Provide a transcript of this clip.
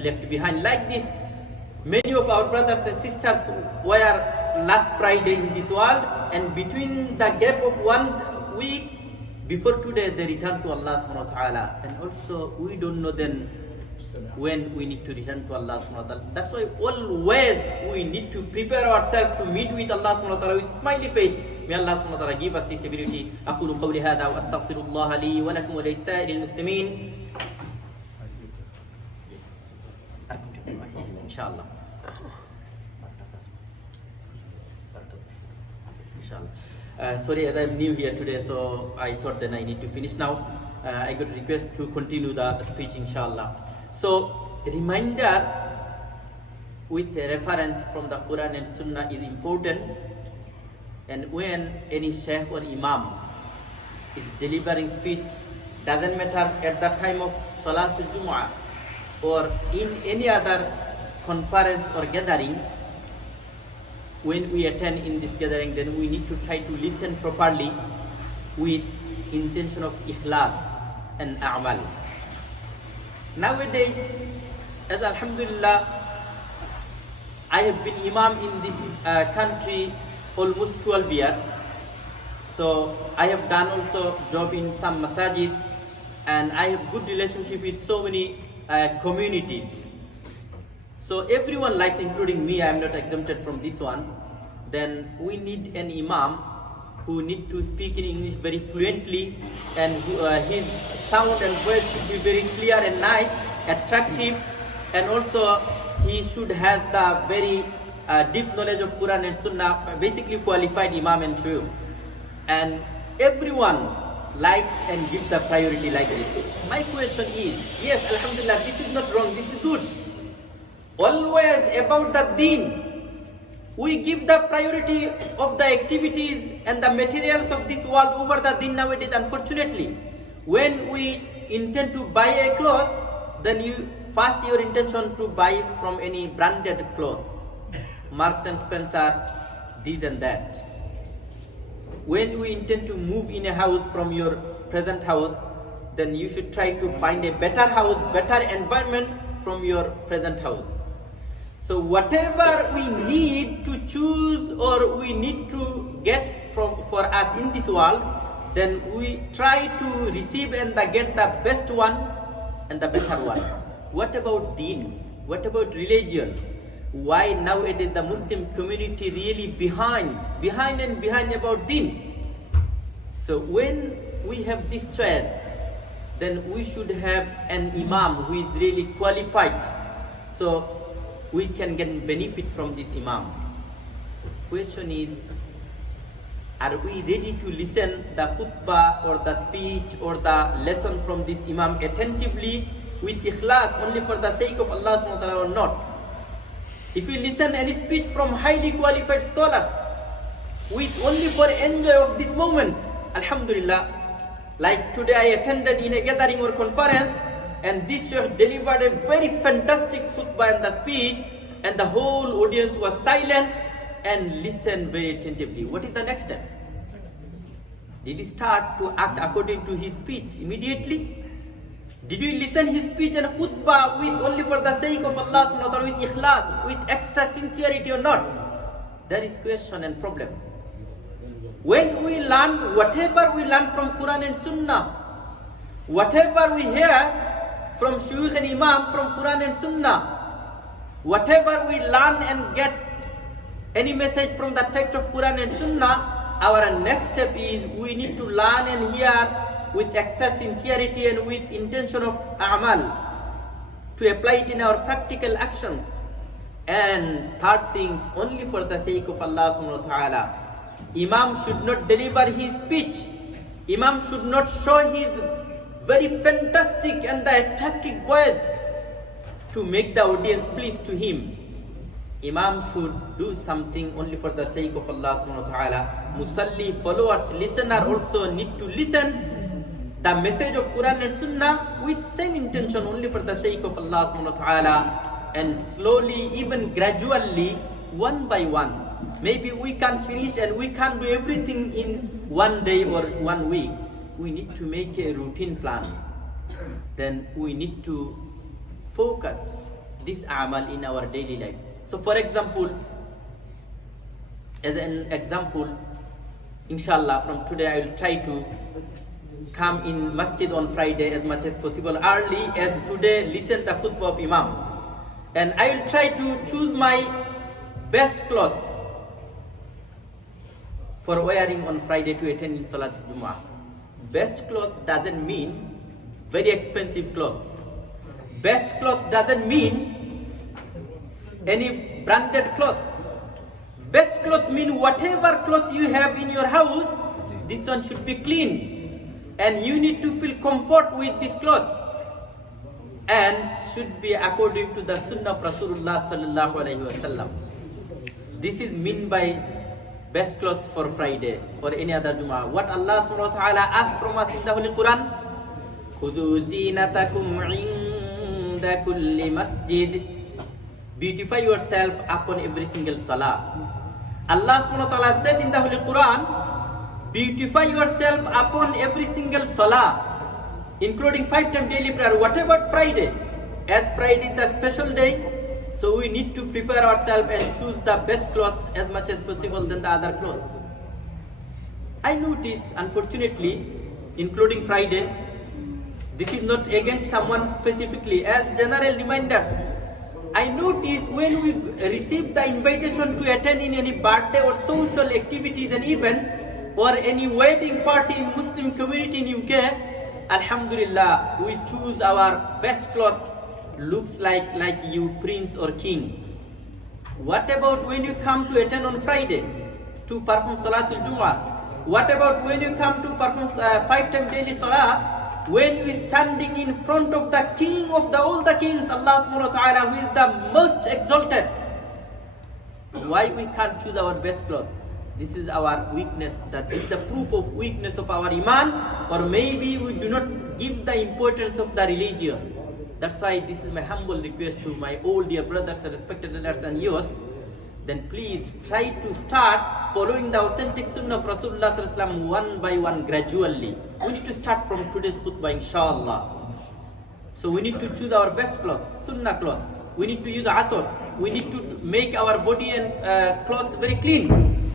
left behind. Like this, many of our brothers and sisters were last Friday in this world, and between the gap of 1 week before today, they returned to Allah subhanahu wa ta'ala. And also, we don't know then when we need to return to Allah subhanahu wa ta'ala. That's why always we need to prepare ourselves to meet with Allah subhanahu wa ta'ala with smiley face. May Allah subhanahu wa ta'ala give us this ability. أقول قولي هذا وأستغفر الله لي ولكم ولسائر المسلمين. Inshallah. Sorry, as I'm new here today, so I thought that I need to finish now. I got a request to continue the speech, inshallah. So, a reminder with a reference from the Quran and Sunnah is important. And when any Sheikh or Imam is delivering speech, doesn't matter at the time of Salatul Jumu'ah or in any other conference or gathering, when we attend in this gathering, then we need to try to listen properly with intention of ikhlas and a'mal. Nowadays, as alhamdulillah, I have been imam in this country almost 12 years. So I have done also job in some masajid, and I have good relationship with so many communities. So everyone likes, including me, I am not exempted from this one. Then we need an imam who need to speak in English very fluently, and his sound and voice should be very clear and nice, attractive, and also he should have the very deep knowledge of Quran and Sunnah, basically qualified imam and shaykh. And everyone likes and gives the priority like this. My question is, yes, alhamdulillah, this is not wrong, this is good. Always about the deen, we give the priority of the activities and the materials of this world over the deen nowadays, unfortunately. When we intend to buy a clothes, then first your intention to buy from any branded clothes, Marks and Spencer, this and that. When we intend to move in a house from your present house, then you should try to find a better house, better environment from your present house. So whatever we need to choose or we need to get for us in this world, then we try to receive and get the best one and the better one. What about deen? What about religion? Why nowadays the Muslim community really behind about deen? So when we have this choice, then we should have an imam who is really qualified, so we can get benefit from this imam. Question is, are we ready to listen the khutbah or the speech or the lesson from this imam attentively with ikhlas only for the sake of Allah subhanahu wa ta'ala or not? If we listen any speech from highly qualified scholars with only for enjoy of this moment, alhamdulillah, like today I attended in a gathering or conference, and this sheikh delivered a very fantastic khutbah and the speech, and the whole audience was silent and listened very attentively. What is the next step? Did he start to act according to his speech immediately? Did we listen his speech and khutbah with only for the sake of Allah subhanahu wa ta'ala, with ikhlas, with extra sincerity or not? There is question and problem. When we learn, whatever we learn from Quran and Sunnah, whatever we hear from shaykh and imam from Quran and Sunnah, whatever we learn and get any message from the text of Quran and Sunnah, our next step is we need to learn and hear with extra sincerity and with intention of a'mal, to apply it in our practical actions. And third things, only for the sake of Allah subhanahu wa ta'ala. Imam should not deliver his speech. Imam should not show his very fantastic and the attractive voice to make the audience pleased to him. Imam should do something only for the sake of Allah subhanahu wa ta'ala. Musalli, followers, listener also need to listen the message of Quran and Sunnah with same intention only for the sake of Allah subhanahu wa ta'ala, and slowly, even gradually, one by one. Maybe we can't finish and we can't do everything in one day or 1 week. We need to make a routine plan. Then we need to focus this amal in our daily life. So for example, as an example, inshallah, from today I will try to come in masjid on Friday as much as possible, early as today, listen the khutbah of Imam. And I will try to choose my best clothes for wearing on Friday to attend in Salat Jummah. Best clothes doesn't mean very expensive clothes. Best clothes doesn't mean any branded clothes. Best clothes mean whatever clothes you have in your house, this one should be clean. And you need to feel comfort with these clothes. And should be according to the sunnah of Rasulullah sallallahu alaihi wasallam. This is meant by best clothes for Friday or any other Jummah. What Allah subhanahu wa ta'ala asked from us in the Holy Quran, Khudu zinatakum inda kulli masjid. Beautify yourself upon every single salah. Allah subhanahu wa ta'ala said in the Holy Quran, beautify yourself upon every single salah, including 5 times daily prayer. What about Friday? As Friday is the special day, so we need to prepare ourselves and choose the best clothes as much as possible than the other clothes. I notice, unfortunately, including Friday, this is not against someone specifically, as general reminders. I notice when we receive the invitation to attend in any birthday or social activities and event, or any wedding party in Muslim community in UK, Alhamdulillah, we choose our best clothes, looks like you prince or king. What about when you come to attend on Friday to perform Salatul Jummah? What about when you come to perform 5 times daily Salah, when you are standing in front of the king of all the kings, Allah subhanahu wa ta'ala, who is the most exalted? Why we can't choose our best clothes? This is our weakness. That is the proof of weakness of our iman, or maybe we do not give the importance of the religion. That's why this is my humble request to my old dear brothers and respected elders and yours. Then please try to start following the authentic sunnah of Rasulullah sallallahu alaihi wasallam one by one, gradually. We need to start from today's khutbah, inshallah. So we need to choose our best clothes, sunnah clothes. We need to use ataur. We need to make our body and clothes very clean.